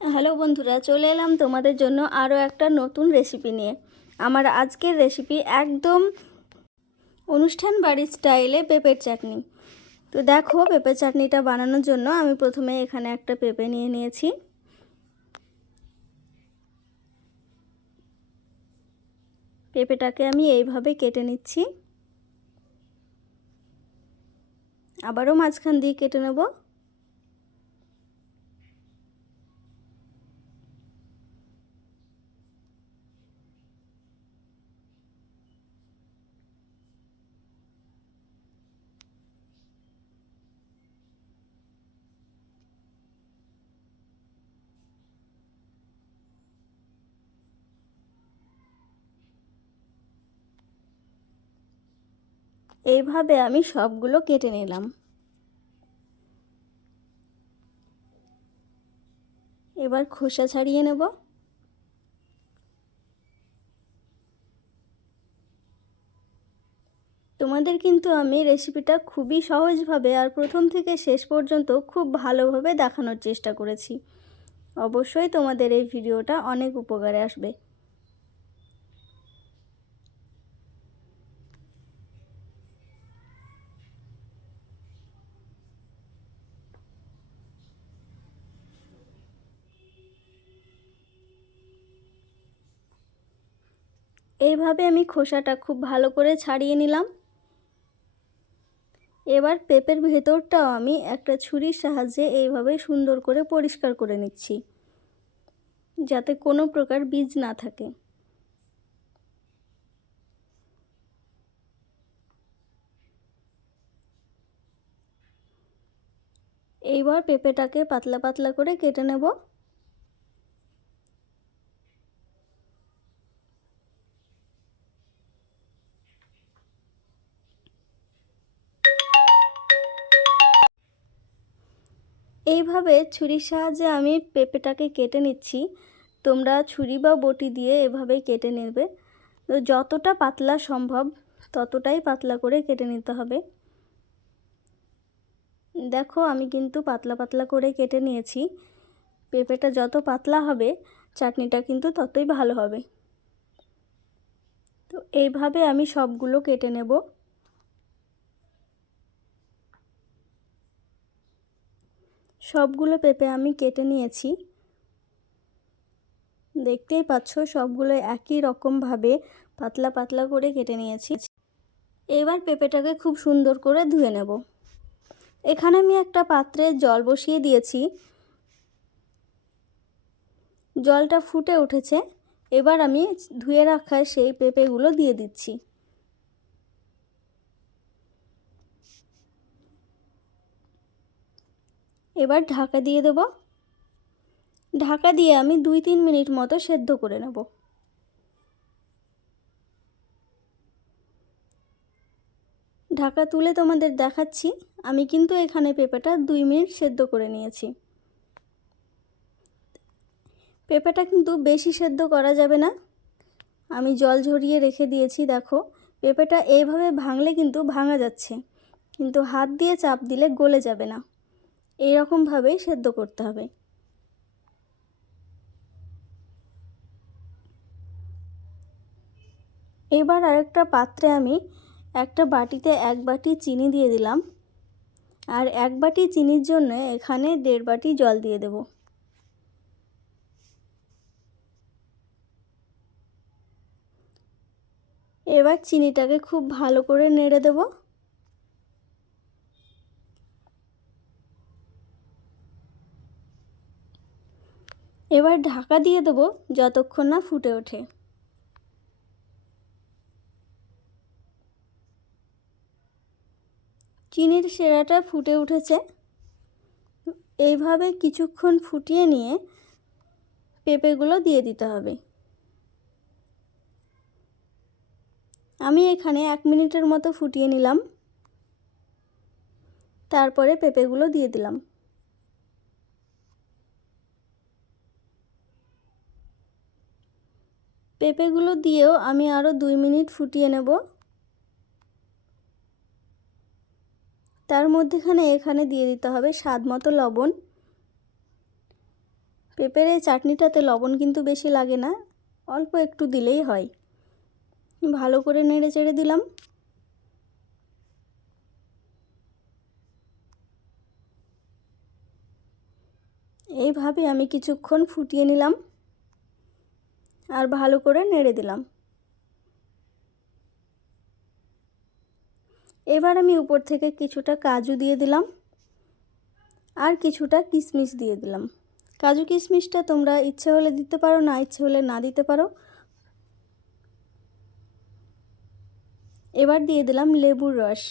Hello বন্ধুরা, চলে এলাম তোমাদের জন্য আরও একটা নতুন রেসিপি নিয়ে। আমার আজকের রেসিপি একদম অনুষ্ঠান বাড়ির স্টাইলে পেঁপের চাটনি। তো দেখো, পেঁপের চাটনিটা বানানোর জন্য আমি প্রথমে এখানে একটা পেঁপে নিয়ে নিয়েছি। পেঁপেটাকে আমি এইভাবে কেটে নিচ্ছি, আবারও মাঝখান দিয়ে কেটে নেব। এইভাবে আমি সবগুলো কেটে নিলাম। এবার খোসা ছাড়িয়ে নেব। তোমাদের কিন্তু আমি রেসিপিটা খুবই সহজভাবে আর প্রথম থেকে শেষ পর্যন্ত খুব ভালোভাবে দেখানোর চেষ্টা করেছি। অবশ্যই তোমাদের এই ভিডিওটা অনেক উপকারে আসবে। এইভাবে আমি খোসাটা খুব ভালো করে ছাড়িয়ে নিলাম। এবার পেঁপের ভেতরটাও আমি একটা ছুরির সাহায্যে এইভাবে সুন্দর করে পরিষ্কার করে নিচ্ছি, যাতে কোনো প্রকার বীজ না থাকে। এইবার পেঁপেটাকে পাতলা পাতলা করে কেটে নেব। এইভাবে ছুরির সাহায্যে আমি পেঁপেটাকে কেটে নিচ্ছি। তোমরা ছুরি বা বটি দিয়ে এভাবে কেটে নেবে। তো যতটা পাতলা সম্ভব ততটাই পাতলা করে কেটে নিতে হবে। দেখো, আমি কিন্তু পাতলা পাতলা করে কেটে নিয়েছি। পেঁপেটা যত পাতলা হবে চাটনিটা কিন্তু ততই ভালো হবে। তো এইভাবে আমি সবগুলো কেটে নেব। সবগুলো পেঁপে আমি কেটে নিয়েছি। দেখতেই পাচ্ছ সবগুলো একই রকমভাবে পাতলা পাতলা করে কেটে নিয়েছি। এবার পেঁপেটাকে খুব সুন্দর করে ধুয়ে নেব। এখানে আমি একটা পাত্রে জল বসিয়ে দিয়েছি। জলটা ফুটে উঠেছে। এবার আমি ধুয়ে রাখা সেই পেঁপেগুলো দিয়ে দিচ্ছি। এবার ঢাকা দিয়ে দেব। ঢাকা দিয়ে আমি 2-3 মিনিট মতো সেদ্ধ করে নেব। ঢাকা তুলে তোমাদের দেখাচ্ছি। আমি কিন্তু এখানে পেঁপেটা 2 মিনিট সেদ্ধ করে নিয়েছি। পেঁপেটা কিন্তু বেশি সেদ্ধ করা যাবে না। আমি জল ঝরিয়ে রেখে দিয়েছি। দেখো, পেঁপেটা এইভাবে ভাঙলে কিন্তু ভাঙা যাচ্ছে, কিন্তু হাত দিয়ে চাপ দিলে গলে যাবে না। এই রকমভাবেই সেদ্ধ করতে হবে। এবার আরেকটা পাত্রে আমি একটা বাটিতে 1 বাটি চিনি দিয়ে দিলাম। আর 1 বাটি চিনির জন্য এখানে 1.5 বাটি জল দিয়ে দেব। এবার চিনিটাকে খুব ভালো করে নেড়ে দেব। এবার ঢাকা দিয়ে দেব যতক্ষণ না ফুটে ওঠে। চিনির শিরাটা ফুটে উঠেছে। এইভাবে কিছুক্ষণ ফুটিয়ে নিয়ে পেঁপেগুলো দিয়ে দিতে হবে। আমি এখানে 1 মিনিটের মতো ফুটিয়ে নিলাম। তারপরে পেঁপেগুলো দিয়ে দিলাম। পেঁপেগুলো দিয়েও আমি আরও 2 মিনিট ফুটিয়ে নেব। তার মধ্যেখানে এখানে দিয়ে দিতে হবে স্বাদ মতো লবণ। পেঁপের এই চাটনিটাতে লবণ কিন্তু বেশি লাগে না, অল্প একটু দিলেই হয়। ভালো করে নেড়ে চেড়ে দিলাম। এইভাবে আমি কিছুক্ষণ ফুটিয়ে নিলাম আর ভালো করে নেড়ে দিলাম। এবার আমি উপর থেকে কিছুটা কাজু দিয়ে দিলাম আর কিছুটা কিশমিশ দিয়ে দিলাম। কাজু কিশমিশটা তোমরা ইচ্ছে হলে দিতে পারো, না ইচ্ছে হলে না দিতে পারো। এবার দিয়ে দিলাম লেবুর রস।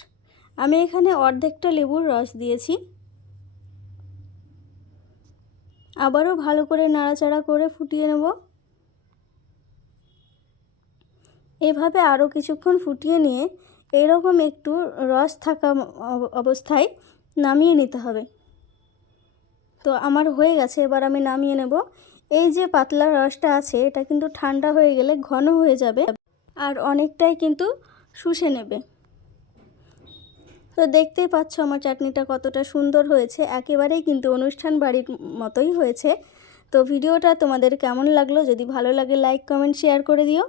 আমি এখানে অর্ধেকটা লেবুর রস দিয়েছি। আবারও ভালো করে নাড়াচাড়া করে ফুটিয়ে নেব। এভাবে আরও কিছুক্ষণ ফুটিয়ে নিয়ে এরকম একটু রস থাকা অবস্থায় নামিয়ে নিতে হবে। তো আমার হয়ে গেছে, এবার আমি নামিয়ে নেব। এই যে পাতলা রসটা আছে এটা কিন্তু ঠান্ডা হয়ে গেলে ঘন হয়ে যাবে আর অনেকটাই কিন্তু শুষে নেবে। তো দেখতেই পাচ্ছ আমার চাটনিটা কতটা সুন্দর হয়েছে, একেবারেই কিন্তু অনুষ্ঠান বাড়ির মতোই হয়েছে। তো ভিডিওটা তোমাদের কেমন লাগলো? যদি ভালো লাগে লাইক কমেন্ট শেয়ার করে দিও।